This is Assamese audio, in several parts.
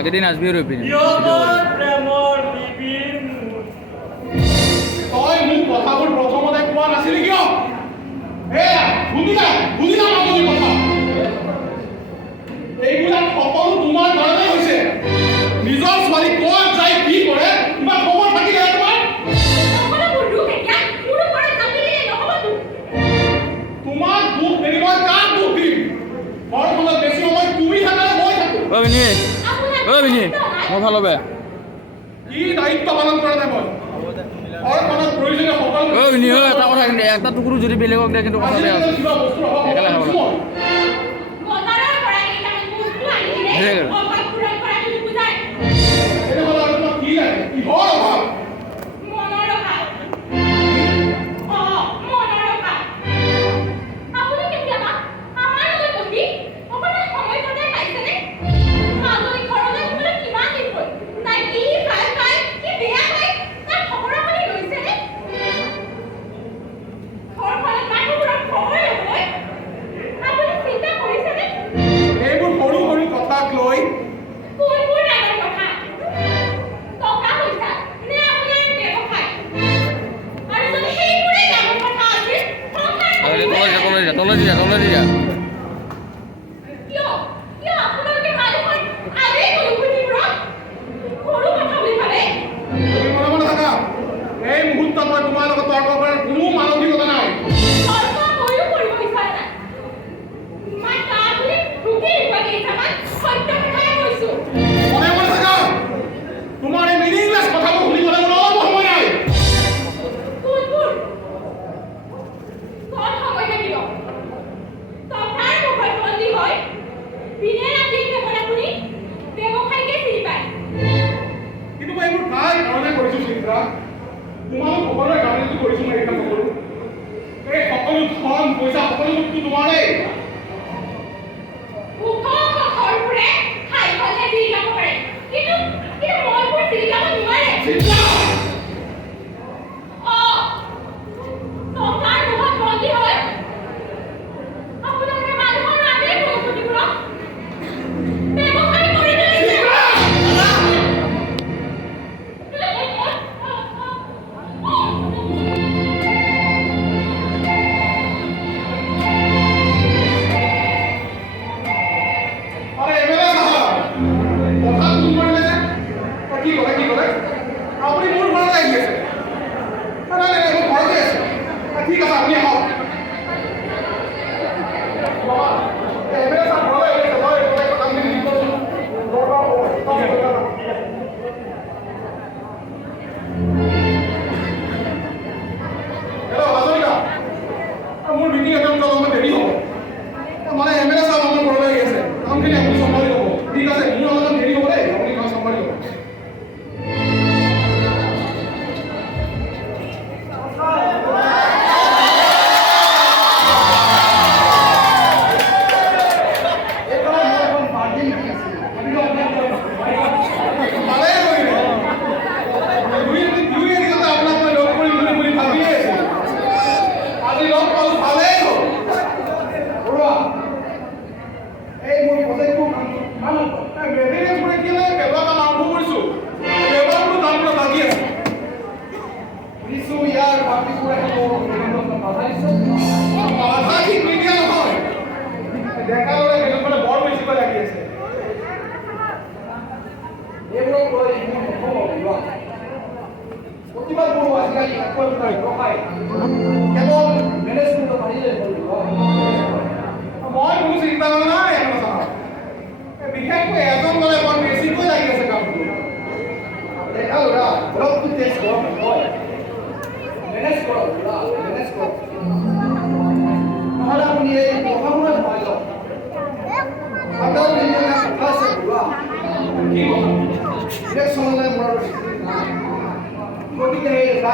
Again, as your opinion. ভালো বে কি দায়িত্ব পালন কৰা নাই মই আৰু কোন প্ৰয়োজনীয় সকলো ঐ নিও এটা কথা কিন্তু একটা টুকুৰু যদি বেলেগক দে কিন্তু কথা বেয়া আছে একেলা খাব মনাৰৰ পৰা এটা বস্তু আনি দিলে অভাৱ পূৰণ কৰা তুমি বুজাই এটা বলা আৰু কি লাগে কি হল অভাৱ মনৰ অভাৱ মনৰ অভাৱ আপুনি কেতিয়াবা আমাৰ লগত বহি অকণমান সময় কটাই পাইছেনে মাজুলী ঘৰলৈ গ'লে কিমান দিন হ'ল তাই কি ভাল পায় কি বেয়া পায় তাৰ খবৰ আপুনি লৈছেনে ঘৰখনত মানুহবোৰৰ খবৰ ল'বলৈ আপুনি চিন্তা কৰিছেনে এইবোৰ সৰু সৰু কথাক লৈ কোনবোৰ ডাঙৰ কথা টকা পইচা নে আপোনাৰ ব্যৱসায় আৰু যদি সেইবোৰেই ডাঙৰ কথা আছিল তলে দিয়া কিয় আপোনালোকে মানুহৰ আবেগ অনুভূতিবোৰক সৰু কথা বুলি ভাবে মনে থাকা এই মুহূৰ্তত মই তোমাৰ লগত তৰ্ক কৰাৰ কোনো মানসিকতা নাই তৰ্ক ময়ো কৰিব বিচৰা নাই মই তাৰ বুলি ৰুটি পাতি হিচাপত সত্য কথাই কৈছোঁ মনে থাকা তোমাৰ এই মিনিংলেছ কথাবোৰ শুনিবলৈ মোৰ অলপ সময় নাই কোনবোৰ ক'ত সময় থাকিব টকাৰ মুখত বন্দী হয় দিনে ৰাতি কেৱল আপুনি ব্যৱসায়কে চিনি পায় কিন্তু মই এইবোৰ কাৰ কাৰণে কৰিছোঁ চিন্তা তোমালোক সকলোৰে কাৰণেতো কৰিছোঁ মই এইটো নকৰোঁ এই সকলো ধন পইচা সকলো বস্তু তোমাৰেই ঘৰবোৰে খাই খালে দি যাব পাৰে কিন্তু মনবোৰ দি যাব নোৱাৰে টকাৰ মুখত বন্দী হয় আপোনালোকে মানুহৰ আবেগ অনুভূতিবোৰক ব্যৱসায় কৰি তুলিছে বিশেষকৈ এজন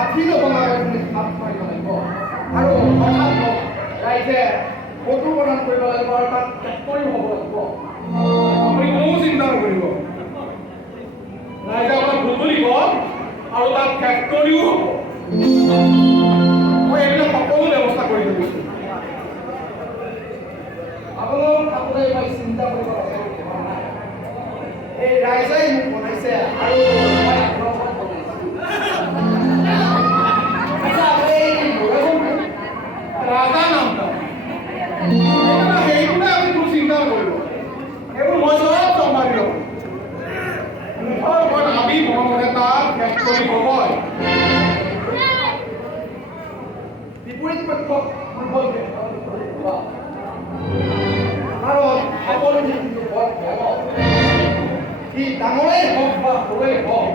লাঠি ল'ব নালাগে তুমি হাত মাৰিব লাগিব আৰু হঠাৎ ৰাইজে ফটো প্ৰদান কৰিব লাগিব আৰু তাত ফেক্টৰী হ'ব লাগিব আপুনি কোনো চিন্তা নকৰিব ৰাইজে আপোনাক ভোট দিব আৰু তাত ফেক্টৰীও হ'ব মই এইবিলাক সকলো ব্যৱস্থা কৰি দিছোঁ আপোনালোকে মই চিন্তা কৰিব লাগে এই ৰাইজে মোক বনাইছে আৰু মই আপোনালোকক ৰাজা নাম সেইটোতে আপুনি কোনো চিন্তা নকৰিব এইবোৰ মই চব চম্ভালি ল'ম মই ভাবি মনে তাত ফেক্টৰী হ'বই বিপৰীত পক্ষক দুৰ্বল কাৰণ সকলো কিন্তু বৰ ভয় সি ডাঙৰেই হওক বা সৰুৱেই হওক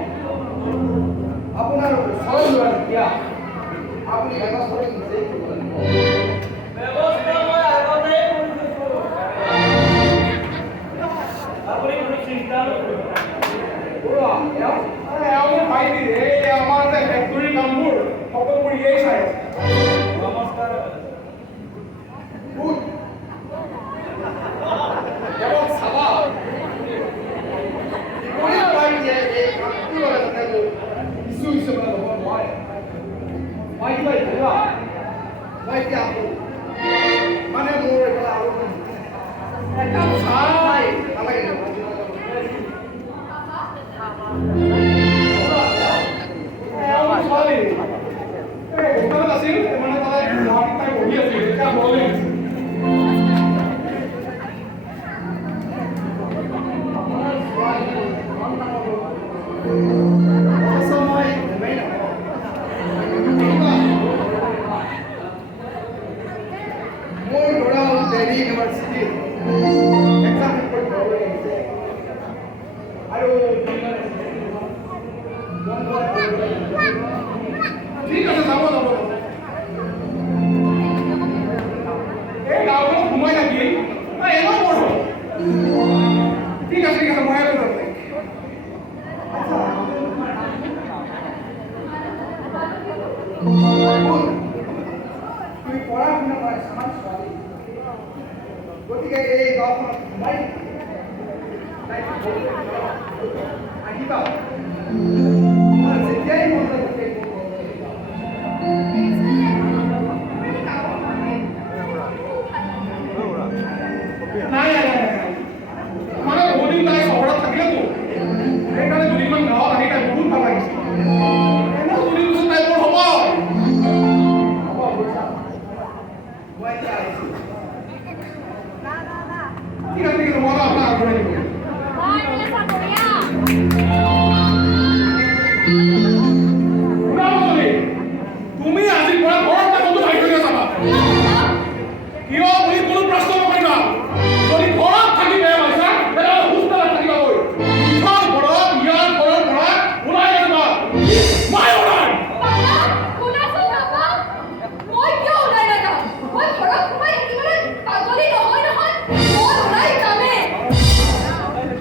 আপোনাৰ ওচৰলৈ যোৱা তেতিয়া আপুনি ব্যৱস্থাটো নিজেই কৰিব লাগিব ব্যৱস্থা মই আগতেই কৰি দিছোঁ আপুনি কোনো চিন্তা নকৰিব ভাইটি এই আমাৰ যে ফেক্টৰীৰ কামবোৰ সকলোবোৰ ইয়েই চাই আছে নমস্কাৰ কেৱল চাবা বিপৰীত পাৰ্টীয়ে এই কামটো ল'লে যাতে কিছু হিচাপে ল'ব নোৱাৰে মই কিবা ধৰা মই এতিয়া মানে মোৰ এইফালে আৰু একদম চাই নালাগে ছোৱালী দোকানত আছিল মানে তাই বহি আছিল এতিয়া বৰলৈ মোৰ ল'ৰা হ'ল দিল্লী ইউনিভাৰ্চিটিত এক্সাম পৰীক্ষা আহিছে আৰু ঠিক আছে যাব যাব এই গাঁওখনত সোমাই থাকি মই এনেও পঢ়ো ঠিক আছে মই আৰু যাম তুমি পঢ়া শুনা কৰা সমাজ ছোৱালী গতিকে এই গাঁওখনত সোমাই আহিবা যেতিয়াই মন যায় তেতিয়াই নাই মানে বহুদিন তাই চহৰত থাকিলেতো সেইকাৰণে দুদিনমান গাঁৱত আহি তাই বহুত ভাল লাগিছে এনেও দুদিন পিছত তাই মোৰ হ'ব মই এতিয়া আহিছোঁ ঠিক আছে মই আপোনাক আগবঢ়াই দিম তুমি আজিৰ পৰা ঘৰৰ কামতো ভাই কৰি যাবা কিয় বুলি কোনো প্ৰশ্ন নকৰিবা যদি ঘৰত থাকি বেয়া পাইছা তেনেহ'লে হোষ্টেলত থাকিবাগৈ ইখন ঘৰত ইয়াৰ ঘৰৰ পৰা ওলাই যাবা মই ওলাই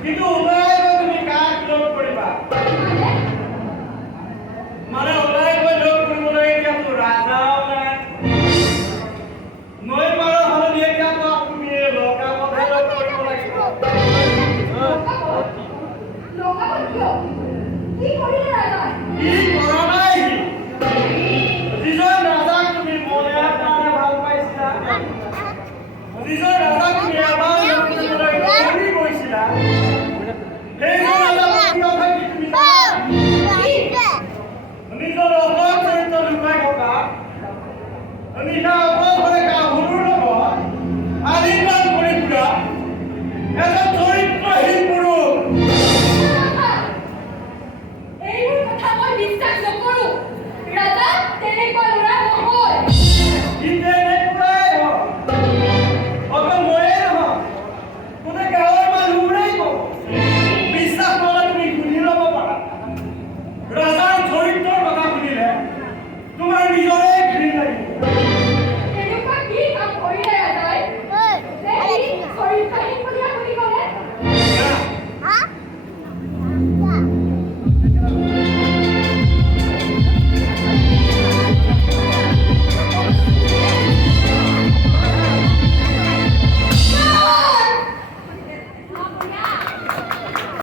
কিন্তু ওলাই গৈ তুমি কাক লগ কৰিবা মানে ওলাই গৈ লগ কৰিবলৈ এতিয়াতো ৰাজাও নাই নৈ পাৰৰ সলনি এতিয়াতো আপুনি লগাবহে লগ কৰিব লাগিব কি কৰা নাই নিজৰ ৰাজাক তুমি মনে কাৰণে ভাল পাইছিলা নিজৰ ৰাজাক তুমি এবাৰ লগ কৰিবলৈ দৌৰি গৈছিলা সেইজন ৰাজা কিয় থাকি তুমি নিজৰ অসম চৰিত্ৰ লুকাই থকা নিশা অকলশৰে গাভৰুৰ লগত আলিঙ্গন কৰি ফুৰা এজন